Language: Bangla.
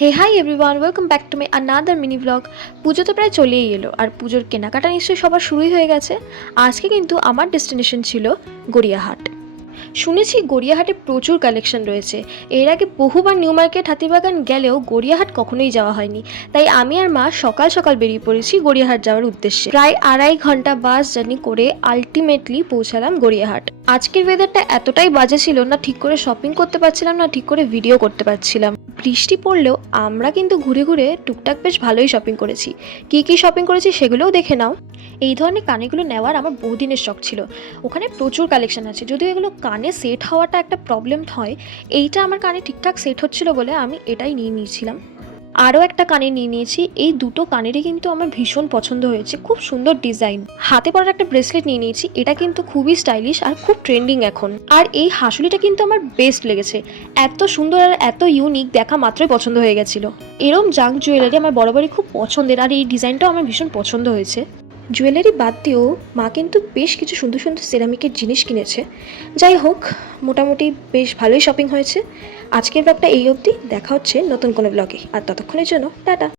Hey hi everyone, welcome back to my another mini blog. Pujo তো প্রায় চলেই এলো, আর পুজোর কেনাকাটা নিশ্চয়ই সবার শুরুই হয়ে গেছে। আজকে কিন্তু আমার ডেস্টিনেশন ছিল গড়িয়াহাট। শুনেছি গড়িয়াহাটে প্রচুর কালেকশন রয়েছে। এর আগে বহুবার নিউ মার্কেট, হাতিবাগান গেলেও গড়িয়াহাট কখনোই যাওয়া হয়নি। তাই আমি আর মা সকাল সকাল বেরিয়ে পড়েছি গড়িয়াহাট যাওয়ার উদ্দেশ্যে। প্রায় 2.5 ঘন্টা বাস জার্নি করে আলটিমেটলি পৌঁছালাম গড়িয়াহাট। আজকের ওয়েদারটা এতটাই বাজে ছিল, না ঠিক করে শপিং করতে পারছিলাম, না ঠিক করে ভিডিও করতে পারছিলাম। বৃষ্টি পড়লেও আমরা কিন্তু ঘুরে ঘুরে টুকটাক বেশ ভালোই শপিং করেছি। কী শপিং করেছি সেগুলোও দেখে নাও। এই ধরনের কানেরগুলো নেওয়ার আমার বহুদিনের শখ ছিল। ওখানে প্রচুর কালেকশন আছে, যদিও এগুলো কানে সেট হওয়াটা একটা প্রবলেম হয়। এইটা আমার কানে ঠিকঠাক সেট হচ্ছিল বলে আমি এটাই নিয়ে নিয়েছিলাম। আরও একটা কানের নিয়ে নিয়েছি। এই দুটো কানেরই কিন্তু আমার ভীষণ পছন্দ হয়েছে, খুব সুন্দর ডিজাইন। হাতে পরার একটা ব্রেসলেট নিয়ে নিয়েছি, এটা কিন্তু খুবই স্টাইলিশ আর খুব ট্রেন্ডিং এখন। আর এই হাসুলিটা কিন্তু আমার বেস্ট লেগেছে, এত সুন্দর আর এত ইউনিক, দেখা মাত্রই পছন্দ হয়ে গেছিলো। এরম জাঙ্ক জুয়েলারি আমার বরাবরই খুব পছন্দের, আর এই ডিজাইনটাও আমার ভীষণ পছন্দ হয়েছে। জুয়েলারি বাদ দিয়েও মা কিন্তু বেশ কিছু সুন্দর সুন্দর সিরামিকের জিনিস কিনেছে। যাই হোক, মোটামুটি বেশ ভালোই শপিং হয়েছে। আজকের ব্লগটা এই অবধি, দেখা হচ্ছে নতুন কোনো ব্লগে, আর ততক্ষণের জন্য টাটা।